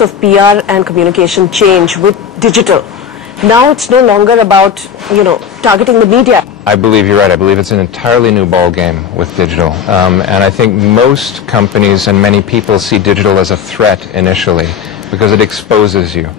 of PR and communication change with digital. Now it's no longer about, targeting the media. I believe you're right. I believe it's an entirely new ball game with digital. And I think most companies and many people see digital as a threat initially because it exposes you.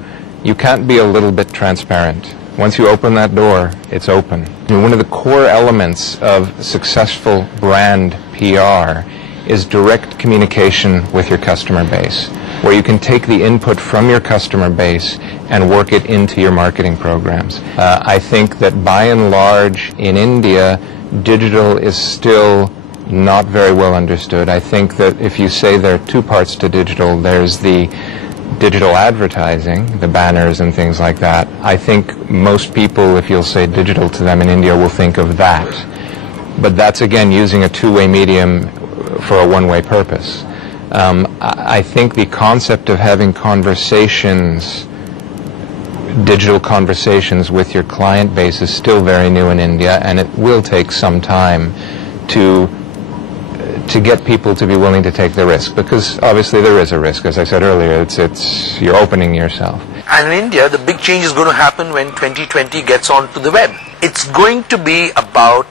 You can't be a little bit transparent. Once you open that door, it's open. One of the core elements of successful brand PR is direct communication with your customer base, where you can take the input from your customer base and work it into your marketing programs. I think that by and large in India, digital is still not very well understood. I think that if you say there are two parts to digital, there's the digital advertising, the banners and things like that. I think most people, if you'll say digital to them in India, will think of that. But that's again using a two-way medium for a one-way purpose. I think the concept of having conversations, digital conversations with your client base is still very new in India, and it will take some time to get people to be willing to take the risk, because obviously there is a risk. As I said earlier, you're opening yourself. And in India, the big change is going to happen when 2020 gets onto the web. It's going to be about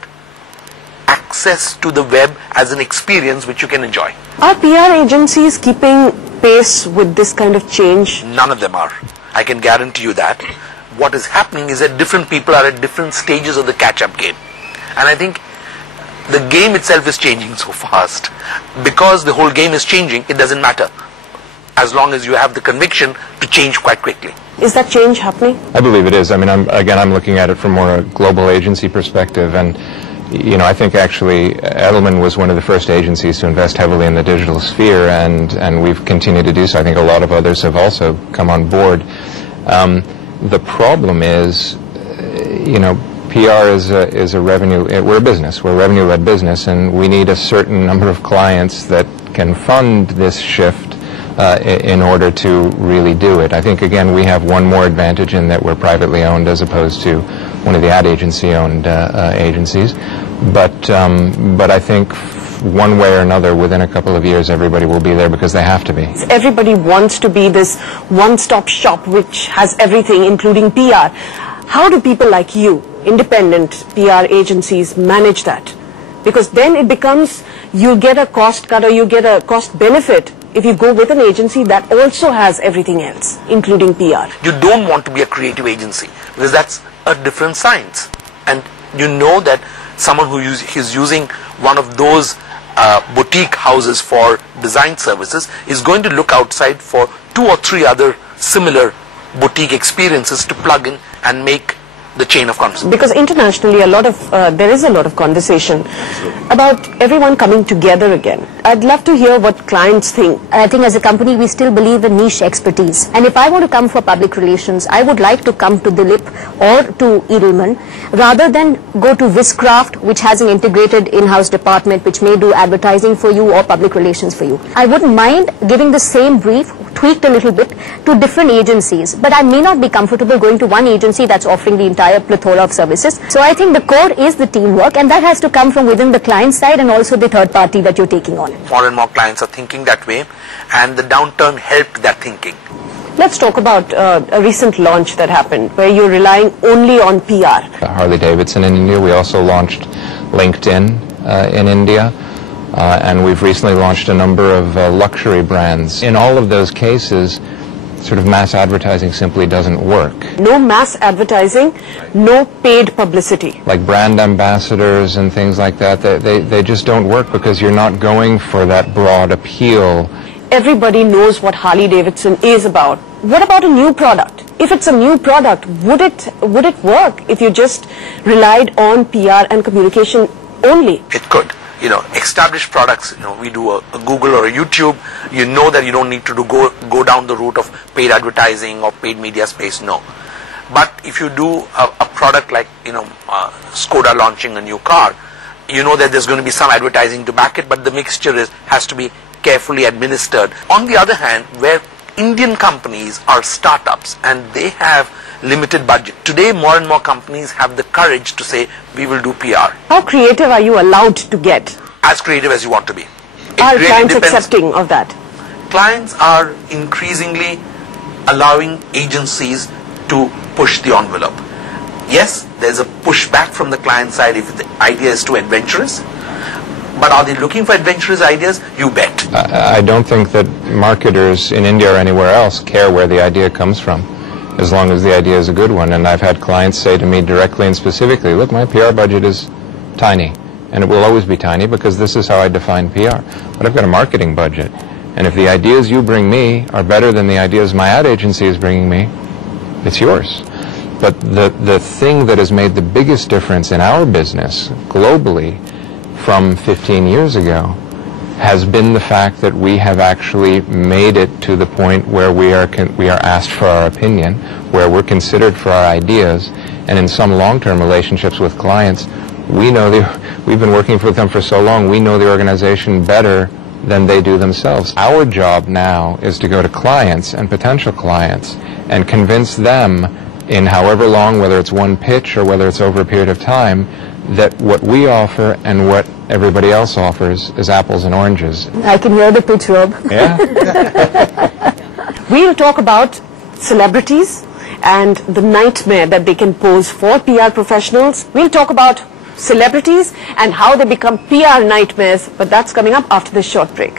access to the web as an experience which you can enjoy. Are PR agencies keeping pace with this kind of change? None of them are. I can guarantee you that. What is happening is that different people are at different stages of the catch-up game. And I think the game itself is changing so fast. Because the whole game is changing, it doesn't matter, as long as you have the conviction to change quite quickly. Is that change happening? I believe it is. I mean, I'm looking at it from more a global agency perspective, and I think actually Edelman was one of the first agencies to invest heavily in the digital sphere, and we've continued to do so. I think a lot of others have also come on board. The problem is, PR is a revenue, we're a business, we're a revenue-led business, and we need a certain number of clients that can fund this shift in order to really do it. I think, again, we have one more advantage in that we're privately owned as opposed to one of the ad agency-owned agencies. But I think one way or another, within a couple of years, everybody will be there because they have to be. Everybody wants to be this one-stop shop which has everything, including PR. How do people like you, independent PR agencies, manage that? Because then it becomes, you get a cost cut or you get a cost benefit if you go with an agency that also has everything else, including PR. You don't want to be a creative agency because that's a different science. And you know that someone who is using one of those boutique houses for design services is going to look outside for 2 or 3 other similar boutique experiences to plug in and make the chain of conversation. Because internationally, there is a lot of conversation about everyone coming together again. I'd love to hear what clients think. I think as a company, we still believe in niche expertise. And if I want to come for public relations, I would like to come to Dilip or to Edelman, rather than go to Viscraft, which has an integrated in-house department which may do advertising for you or public relations for you. I wouldn't mind giving the same brief, tweaked a little bit, to different agencies. But I may not be comfortable going to one agency that's offering the entire plethora of services. So I think the core is the teamwork, and that has to come from within the client side and also the third party that you're taking on. More and more clients are thinking that way, and the downturn helped that thinking. Let's talk about a recent launch that happened where you're relying only on PR. Harley-Davidson in India. We also launched LinkedIn in India. And we've recently launched a number of luxury brands. In all of those cases, sort of mass advertising simply doesn't work. No mass advertising, no paid publicity. Like brand ambassadors and things like that, they just don't work because you're not going for that broad appeal. Everybody knows what Harley-Davidson is about. What about a new product? If it's a new product, would it work if you just relied on PR and communication only? It could. Established products, we do a Google or a YouTube, you know that you don't need to go down the route of paid advertising or paid media space, no. But if you do a product like, Skoda launching a new car, you know that there's going to be some advertising to back it, but the mixture has to be carefully administered. On the other hand, where Indian companies are startups and they have limited budget. Today, more and more companies have the courage to say, we will do PR. How creative are you allowed to get? As creative as you want to be. Are clients accepting of that? Clients are increasingly allowing agencies to push the envelope. Yes, there's a pushback from the client side if the idea is too adventurous. But are they looking for adventurous ideas? You bet. I don't think that marketers in India or anywhere else care where the idea comes from, as long as the idea is a good one. And I've had clients say to me directly and specifically, look, my PR budget is tiny, and it will always be tiny because this is how I define PR. But I've got a marketing budget, and if the ideas you bring me are better than the ideas my ad agency is bringing me, it's yours. But the thing that has made the biggest difference in our business globally from 15 years ago has been the fact that we have actually made it to the point where we are asked for our opinion, where we're considered for our ideas, and in some long-term relationships with clients, we've been working with them for so long, we know the organization better than they do themselves. Our job now is to go to clients and potential clients and convince them in however long, whether it's one pitch or whether it's over a period of time, that what we offer and what everybody else offers is apples and oranges. I can hear the pitch, Rob. Yeah. We'll talk about celebrities and the nightmare that they can pose for PR professionals. We'll talk about celebrities and how they become PR nightmares, but that's coming up after this short break.